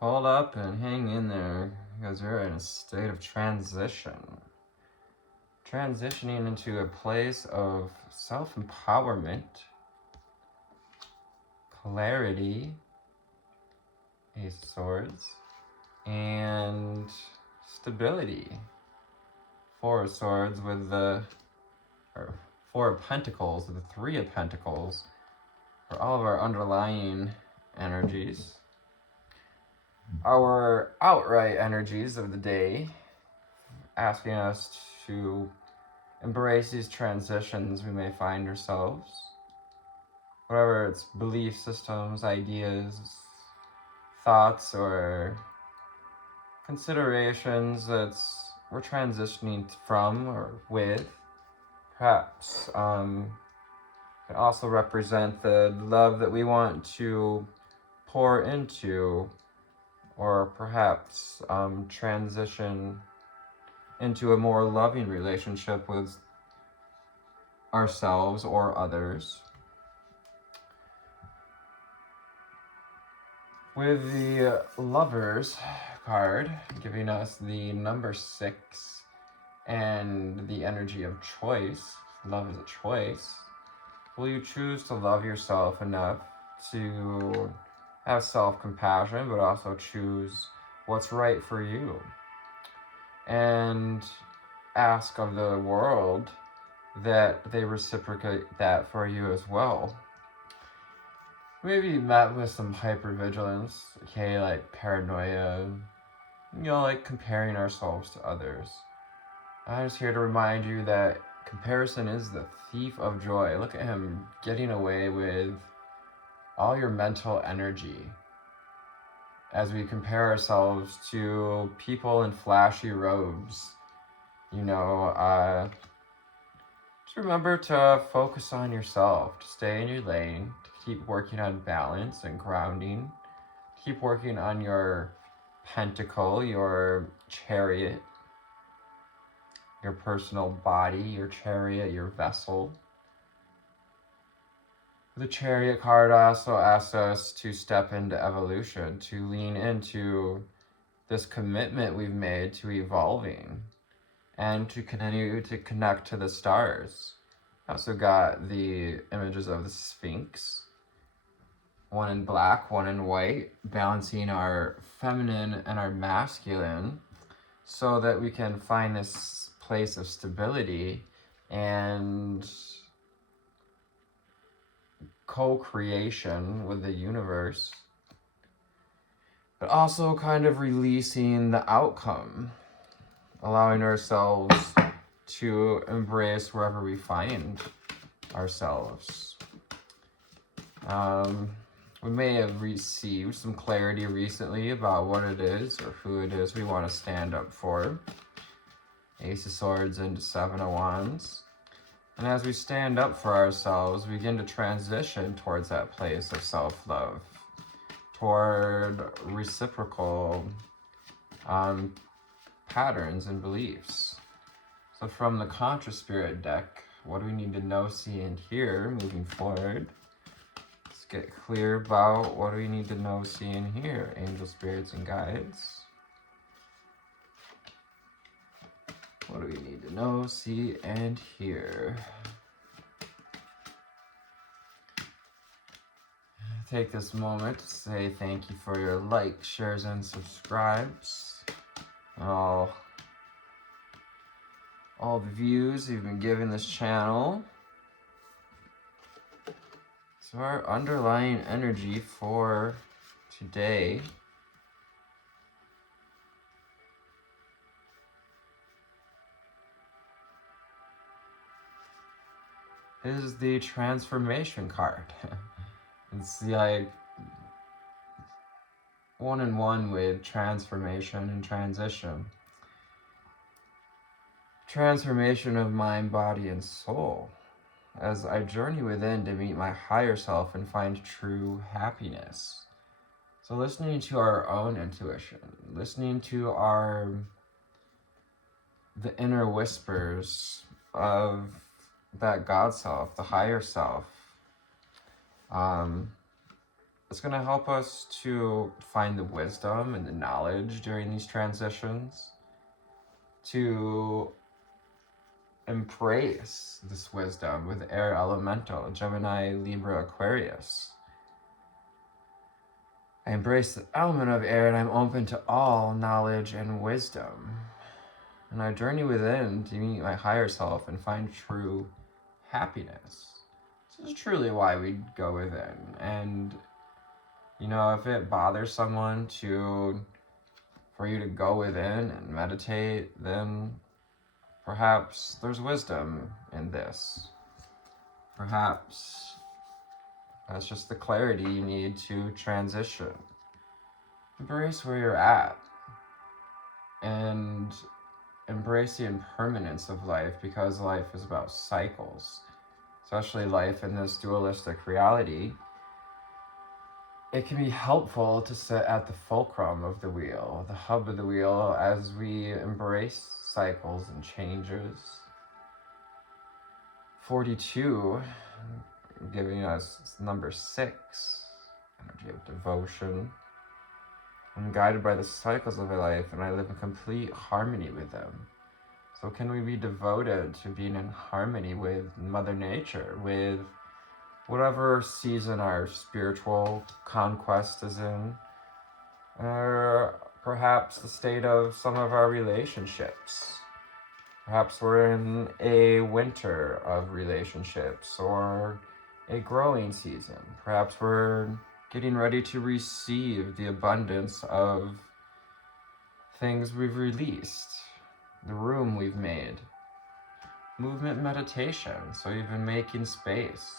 Hold up and hang in there, because you're in a state of transition. Transitioning into a place of self-empowerment, clarity, Ace of Swords, and stability. Four of Swords with the, or Four of Pentacles with the Three of Pentacles for all of our underlying energies. Our outright energies of the day, asking us to embrace these transitions we may find ourselves. Whatever it's belief systems, ideas, thoughts, or considerations that we're transitioning from or with. Perhaps can also represent the love that we want to pour into, or perhaps transition into a more loving relationship with ourselves or others. With the Lovers card giving us the number 6 and the energy of choice. Love is a choice. Will you choose to love yourself enough to have self-compassion, but also choose what's right for you? And ask of the world that they reciprocate that for you as well. Maybe met with some hypervigilance, okay, like paranoia, like comparing ourselves to others. I'm just here to remind you that comparison is the thief of joy. Look at him getting away with all your mental energy as we compare ourselves to people in flashy robes. Just remember to focus on yourself, to stay in your lane, to keep working on balance and grounding, keep working on your pentacle, your chariot, your personal body, your chariot, your vessel. The Chariot card also asks us to step into evolution, to lean into this commitment we've made to evolving and to continue to connect to the stars. I also got the images of the Sphinx, one in black, one in white, balancing our feminine and our masculine so that we can find this place of stability and co-creation with the universe, but also kind of releasing the outcome, allowing ourselves to embrace wherever we find ourselves. We may have received some clarity recently about what it is or who it is we want to stand up for. Ace of Swords into Seven of Wands. And as we stand up for ourselves, we begin to transition towards that place of self-love, toward reciprocal patterns and beliefs. So from the Contra Spirit deck, what do we need to know, see, and hear moving forward? Let's get clear about what do we need to know, see, and hear. Angel, spirits, and guides. What do we need to know, see, and hear? Take this moment to say thank you for your likes, shares, and subscribes. And all the views you've been giving this channel. So our underlying energy for today is the transformation card. It's like 1-in-1 with transformation and transition. Transformation of mind, body, and soul as I journey within to meet my higher self and find true happiness. So listening to our own intuition, listening to the inner whispers of that God self, the higher self, it's going to help us to find the wisdom and the knowledge during these transitions, to embrace this wisdom with air elemental, Gemini, Libra, Aquarius. I embrace the element of air and I'm open to all knowledge and wisdom. And I journey within to meet my higher self and find true happiness. This is truly why we go within. And, you know, if it bothers someone for you to go within and meditate, then perhaps there's wisdom in this. Perhaps that's just the clarity you need to transition. Embrace where you're at and embrace the impermanence of life, because life is about cycles, especially life in this dualistic reality. It can be helpful to sit at the fulcrum of the wheel, the hub of the wheel, as we embrace cycles and changes. 42, giving us number 6, energy of devotion. I'm guided by the cycles of my life and I live in complete harmony with them. So can we be devoted to being in harmony with Mother Nature, with whatever season our spiritual conquest is in, or perhaps the state of some of our relationships. Perhaps we're in a winter of relationships or a growing season. Perhaps we're getting ready to receive the abundance of things we've released, the room we've made. Movement meditation, so you've been making space.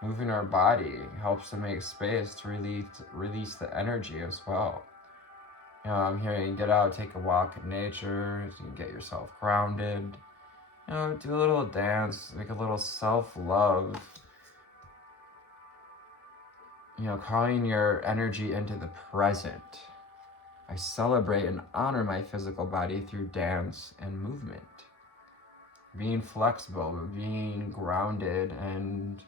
Moving our body helps to make space to release the energy as well. You know, I'm hearing get out, take a walk in nature, you can get yourself grounded. You know, do a little dance, make a little self-love. You know, calling your energy into the present. I celebrate and honor my physical body through dance and movement. Being flexible, being grounded, and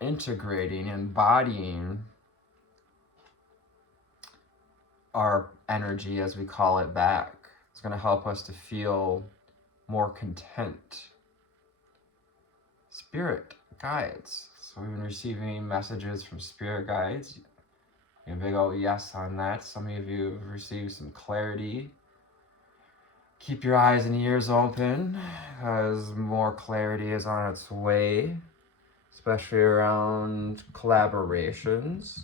integrating, embodying our energy, as we call it, back. It's going to help us to feel more content. Spirit guides. So we've been receiving messages from spirit guides. A big old yes on that. Some of you have received some clarity. Keep your eyes and ears open, because more clarity is on its way, especially around collaborations.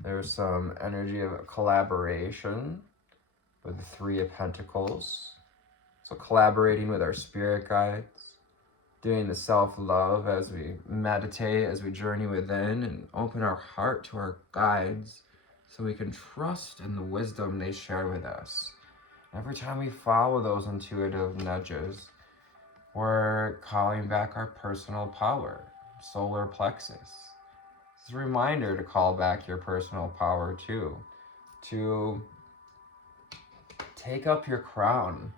There's some energy of collaboration with the 3 of Pentacles. So collaborating with our spirit guides, doing the self-love as we meditate, as we journey within and open our heart to our guides so we can trust in the wisdom they share with us. Every time we follow those intuitive nudges, we're calling back our personal power, solar plexus. It's a reminder to call back your personal power too, to take up your crown,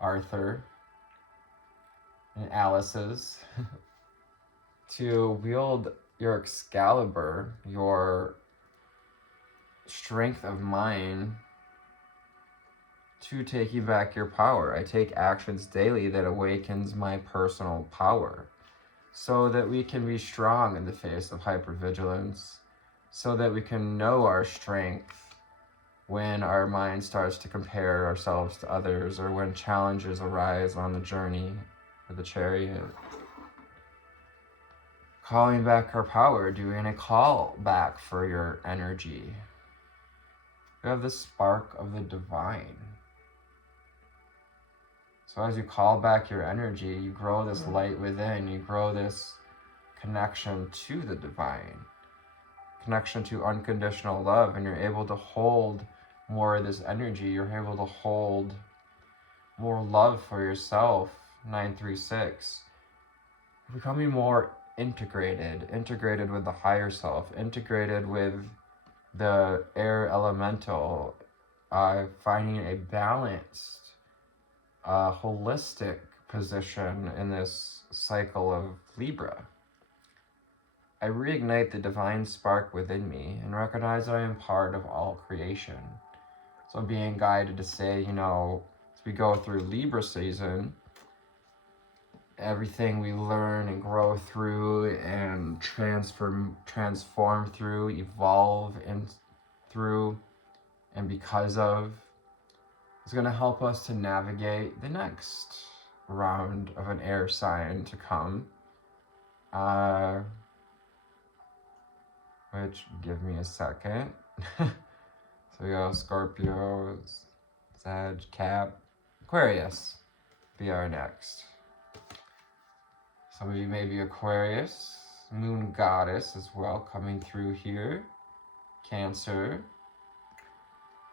Arthur and Alice's, to wield your Excalibur, your strength of mind, to taking back your power. I take actions daily that awakens my personal power, so that we can be strong in the face of hypervigilance, so that we can know our strength when our mind starts to compare ourselves to others, or when challenges arise on the journey of the chariot. Calling back our power, doing a call back for your energy. You have the spark of the divine. So as you call back your energy, you grow this light within, you grow this connection to the divine, connection to unconditional love, and you're able to hold more of this energy. You're able to hold more love for yourself, 936. Becoming more integrated with the higher self, integrated with the air elemental, finding a balanced, holistic position in this cycle of Libra. I reignite the divine spark within me and recognize that I am part of all creation. So I'm being guided to say, you know, as we go through Libra season, everything we learn and grow through and transform through, evolve and through, and because of, is going to help us to navigate the next round of an air sign to come. Which, give me a second. So we go Scorpio, Sag, Cap, Aquarius be our next. Some of you may be Aquarius, Moon Goddess as well coming through here. Cancer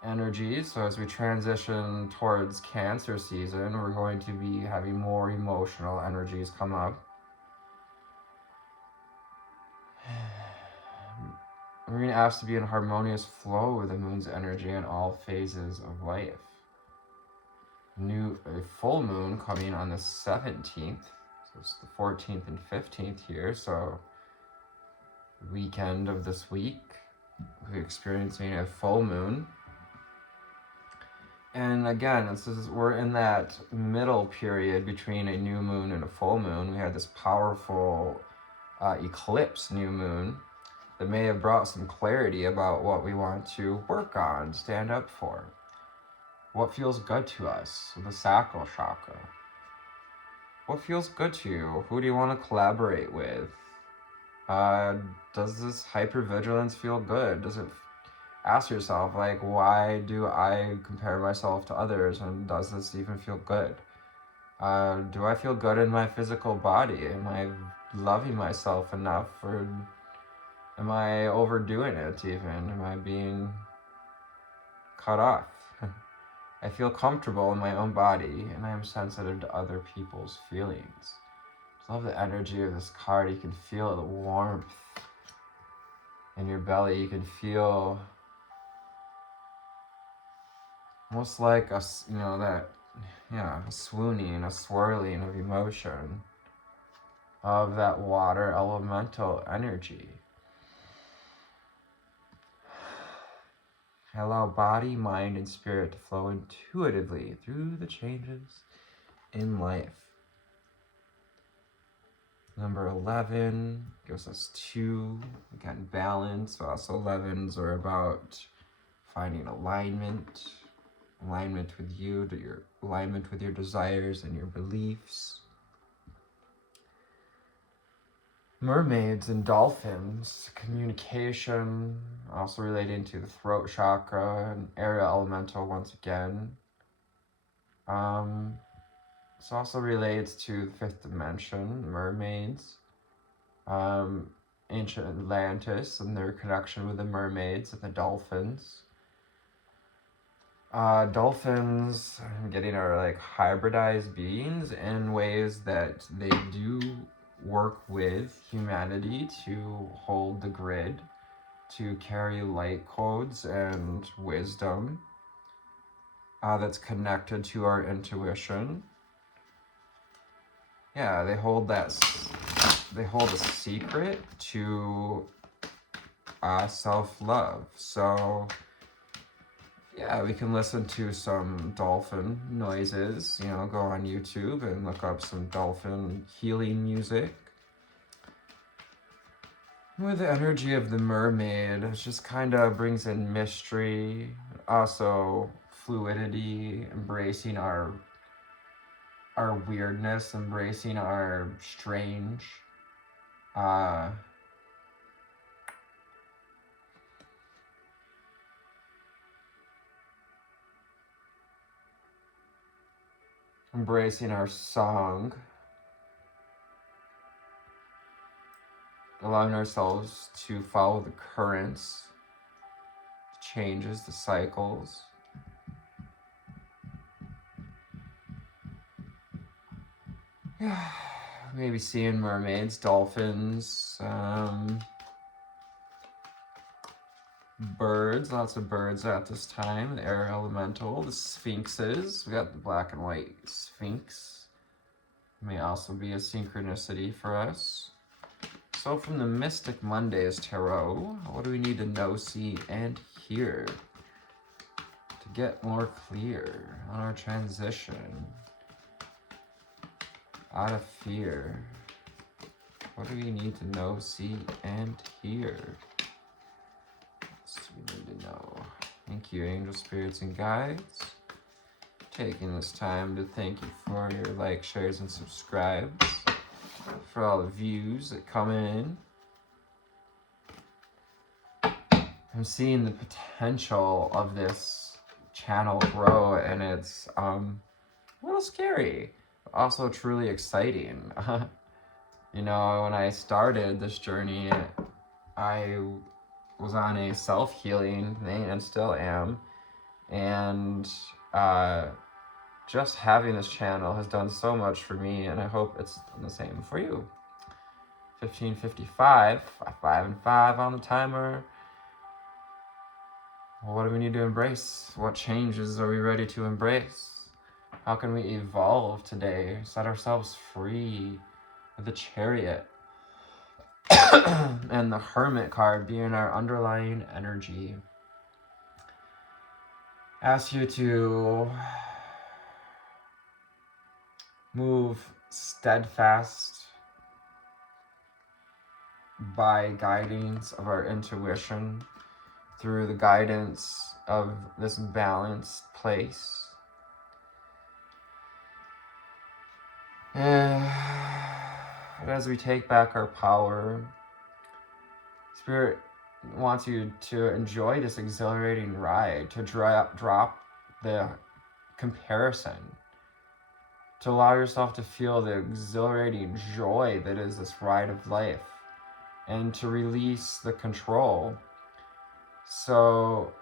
energy. So as we transition towards Cancer season, we're going to be having more emotional energies come up. We're being asked to be in harmonious flow with the moon's energy in all phases of life. A full moon coming on the 17th, so it's the 14th and 15th here, so weekend of this week, we're experiencing a full moon. And again, we're in that middle period between a new moon and a full moon. We had this powerful eclipse new moon that may have brought some clarity about what we want to work on, stand up for. What feels good to us? The sacral chakra. What feels good to you? Who do you want to collaborate with? Does this hypervigilance feel good? Ask yourself, like, why do I compare myself to others, and does this even feel good? Do I feel good in my physical body? Am I loving myself enough, or am I overdoing it even? Am I being cut off? I feel comfortable in my own body, and I am sensitive to other people's feelings. I love the energy of this card. You can feel the warmth in your belly. You can feel almost like a swooning, a swirling of emotion of that water elemental energy. I allow body, mind, and spirit to flow intuitively through the changes in life. Number 11 gives us 2, again, balance. So also 11s are about finding alignment with you, your alignment with your desires and your beliefs. Mermaids and dolphins, communication, also relating to the throat chakra and area elemental once again. This also relates to the 5th dimension, mermaids, ancient Atlantis and their connection with the mermaids and the dolphins. Dolphins, I'm getting, are like hybridized beings in ways that they do work with humanity to hold the grid, to carry light codes and wisdom that's connected to our intuition. Yeah, they hold a secret to self-love. So yeah, we can listen to some dolphin noises, go on YouTube and look up some dolphin healing music. With the energy of the mermaid, it just kind of brings in mystery, also fluidity, embracing our weirdness, embracing our strange, embracing our song, allowing ourselves to follow the currents, the changes, the cycles. Yeah, maybe seeing mermaids, dolphins, birds, lots of birds at this time, the air elemental, the sphinxes. We got the black and white sphinx. May also be a synchronicity for us. So from the Mystic Mondays Tarot, what do we need to know, see, and hear to get more clear on our transition out of fear? What do we need to know, see, and hear? We need to know. Thank you, angels, spirits, and guides. Taking this time to thank you for your likes, shares, and subscribes. For all the views that come in. I'm seeing the potential of this channel grow, and it's a little scary, but also truly exciting. You know, when I started this journey, I was on a self-healing thing and still am, and just having this channel has done so much for me, and I hope it's done the same for you. 15:55, 5 and 5 on the timer. What do we need to embrace? What changes are we ready to embrace? How can we evolve today? Set ourselves free with the Chariot and the Hermit card being our underlying energy. Ask you to move steadfast by guidance of our intuition through the guidance of this balanced place. And as we take back our power, Spirit wants you to enjoy this exhilarating ride, to drop the comparison, to allow yourself to feel the exhilarating joy that is this ride of life, and to release the control so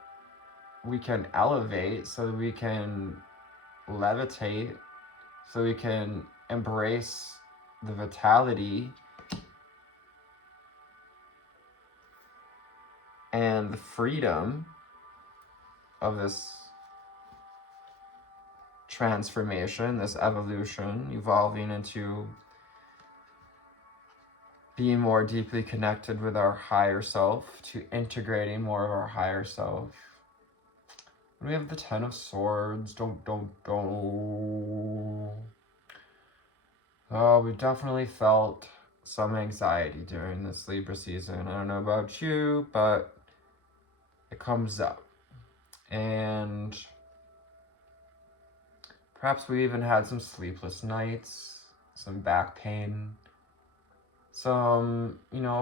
we can elevate, so that we can levitate, so we can embrace the vitality and the freedom of this transformation, this evolution, evolving into being more deeply connected with our higher self, to integrating more of our higher self. We have the 10 of Swords. Oh, we definitely felt some anxiety during this Libra season. I don't know about you, but it comes up. And perhaps we even had some sleepless nights, some back pain, some,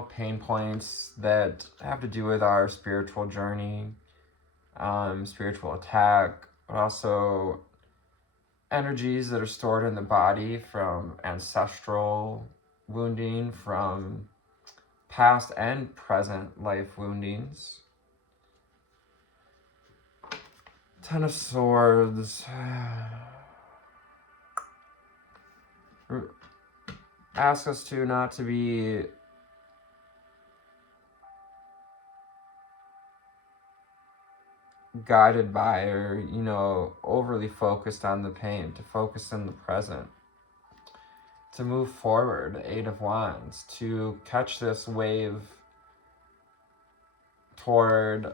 pain points that have to do with our spiritual journey, spiritual attack, but also energies that are stored in the body from ancestral wounding, from past and present life woundings. 10 of Swords. Ask us to not to be guided by or, overly focused on the pain, to focus in the present, to move forward. 8 of Wands, to catch this wave toward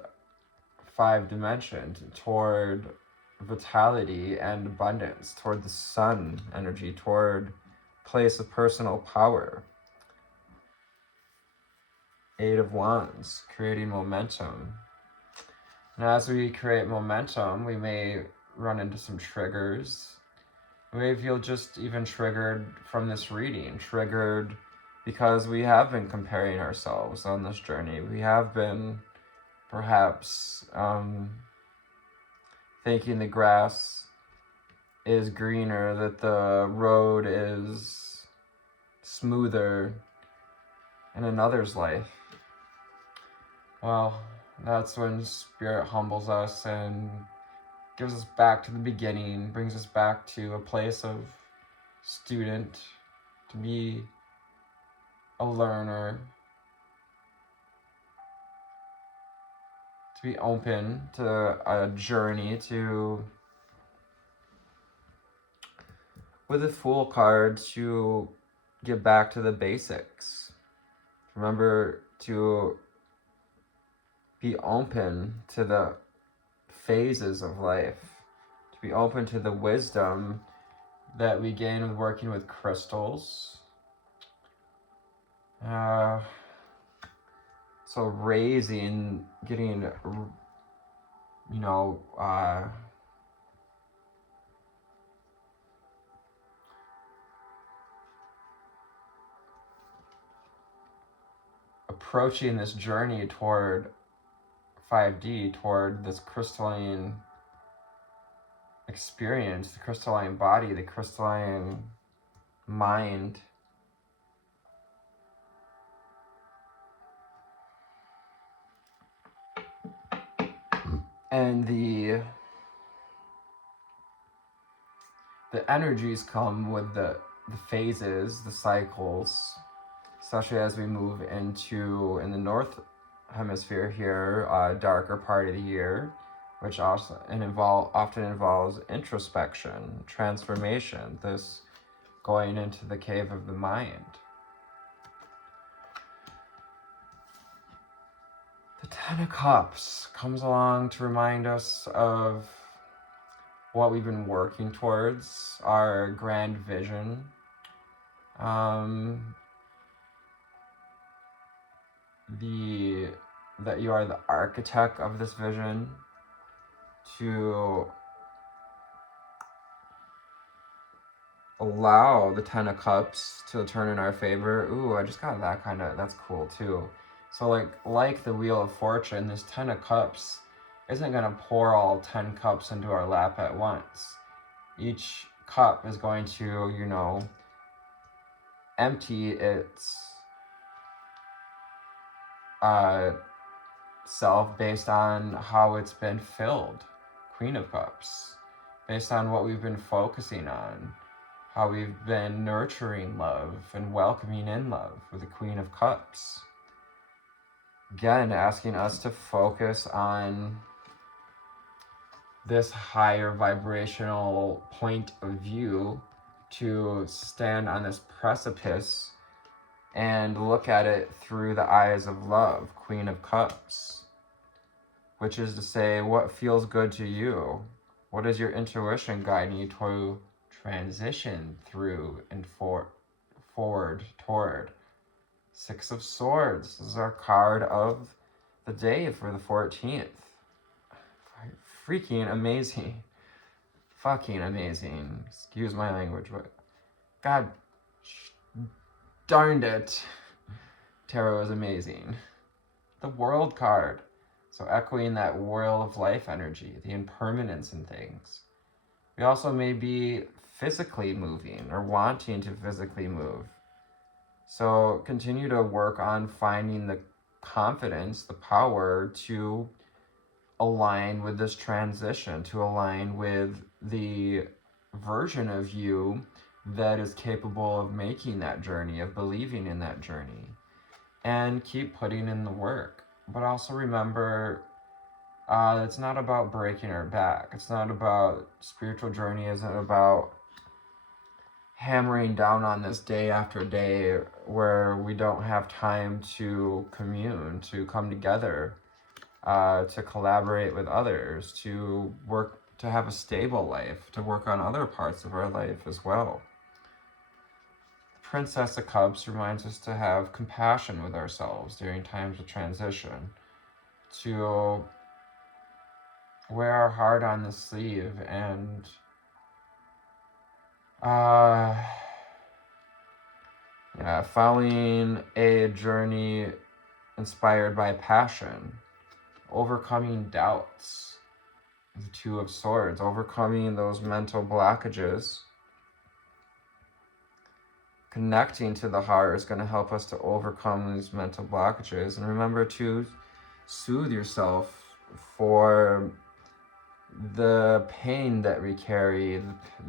5 dimensions, toward vitality and abundance, toward the sun energy, toward place of personal power. 8 of Wands, creating momentum. And as we create momentum, we may run into some triggers. We may feel just even triggered from this reading, triggered because we have been comparing ourselves on this journey. We have been perhaps thinking the grass is greener, that the road is smoother in another's life. Well, that's when Spirit humbles us and gives us back to the beginning, brings us back to a place of student, to be a learner, to be open to a journey, to, with the Fool card, to get back to the basics, Remember to be open to the phases of life, to be open to the wisdom that we gain with working with crystals. So raising, getting, you know, approaching this journey toward 5D, toward this crystalline experience, the crystalline body, the crystalline mind. And the energies come with the phases, the cycles, especially as we move into, in the north hemisphere here, darker part of the year, which also often involves introspection, transformation, this going into the cave of the mind. The Ten of Cups comes along to remind us of what we've been working towards, our grand vision. That you are the architect of this vision, to allow the Ten of Cups to turn in our favor. Ooh, I just got that kind of, that's cool too. So like the Wheel of Fortune, this Ten of Cups isn't going to pour all 10 cups into our lap at once. Each cup is going to, you know, empty its self based on how it's been filled. Queen of Cups, based on what we've been focusing on, how we've been nurturing love and welcoming in love with the Queen of Cups. Again, asking us to focus on this higher vibrational point of view, to stand on this precipice and look at it through the eyes of love, Queen of Cups, which is to say, what feels good to you? What is your intuition guiding you to transition through and forward toward? Six of Swords. This is our card of the day for the 14th. Freaking amazing. Fucking amazing. Excuse my language, but God darned it. Tarot is amazing. The World card. So echoing that whirl of life energy, the impermanence in things. We also may be physically moving or wanting to physically move. So continue to work on finding the confidence, the power to align with this transition, to align with the version of you that is capable of making that journey, of believing in that journey, and keep putting in the work. But also remember, it's not about breaking our back. It's not about, spiritual journey isn't about hammering down on this day after day where we don't have time to commune, to come together, to collaborate with others, to work, to have a stable life, to work on other parts of our life as well. Princess of Cups reminds us to have compassion with ourselves during times of transition, to wear our heart on the sleeve and following a journey inspired by passion, overcoming doubts, the Two of Swords, overcoming those mental blockages. Connecting to the heart is going to help us to overcome these mental blockages. And remember to soothe yourself for the pain that we carry,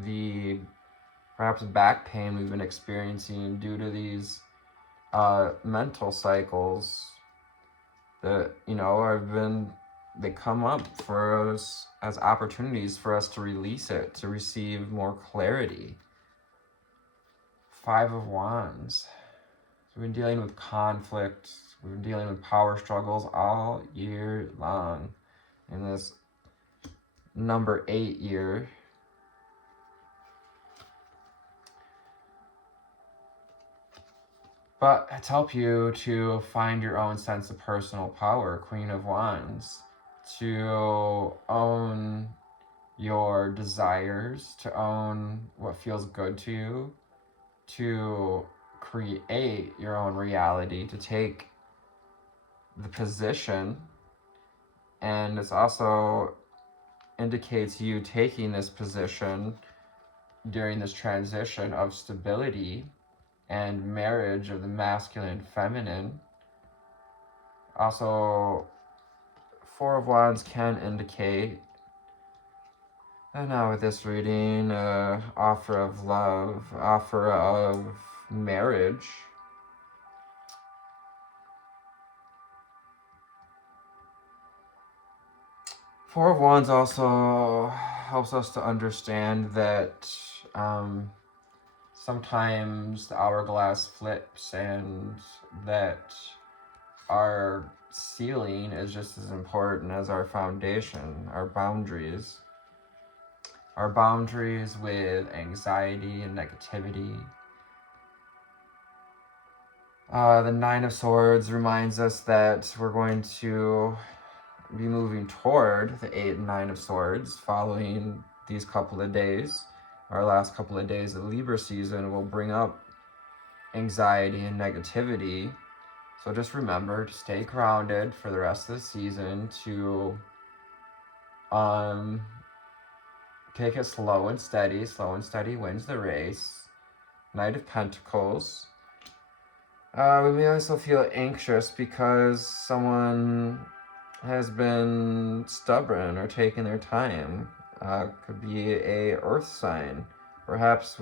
the perhaps back pain we've been experiencing due to these mental cycles that, you know, they come up for us as opportunities for us to release it, to receive more clarity. Five of Wands. So we've been dealing with conflict. We've been dealing with power struggles all year long in this number 8 year. But it's helped you to find your own sense of personal power, Queen of Wands, to own your desires, to own what feels good to you, to create your own reality, to take the position. And this also indicates you taking this position during this transition of stability and marriage of the masculine and feminine. Also, Four of Wands can indicate, and now with this reading, offer of love, offer of marriage. Four of Wands also helps us to understand that sometimes the hourglass flips and that our ceiling is just as important as our foundation, our boundaries. Our boundaries with anxiety and negativity. The Nine of Swords reminds us that we're going to be moving toward the 8 and 9 of Swords following these couple of days. Our last couple of days of Libra season will bring up anxiety and negativity. So just remember to stay grounded for the rest of the season, to take it slow and steady. Slow and steady wins the race. Knight of Pentacles. We may also feel anxious because someone has been stubborn or taking their time. Could be a earth sign. Perhaps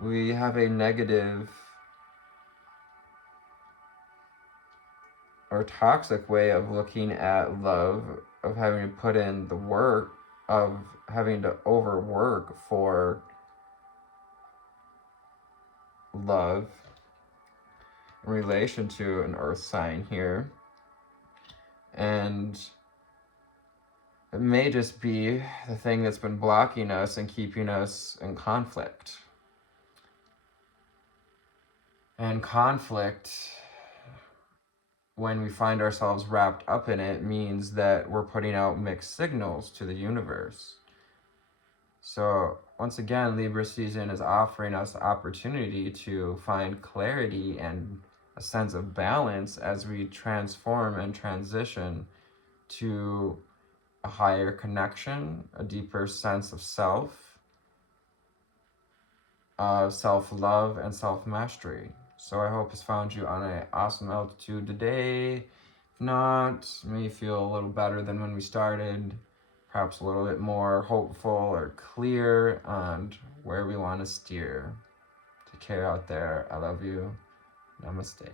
we have a negative or toxic way of looking at love, of having to put in the work, of having to overwork for love in relation to an earth sign here. And it may just be the thing that's been blocking us and keeping us in conflict. And conflict, when we find ourselves wrapped up in it, means that we're putting out mixed signals to the universe. So once again, Libra season is offering us the opportunity to find clarity and a sense of balance as we transform and transition to a higher connection, a deeper sense of self-love and self-mastery. So I hope it's found you on an awesome altitude today. If not, may feel a little better than when we started, perhaps a little bit more hopeful or clear on where we want to steer. Take care out there. I love you. Namaste.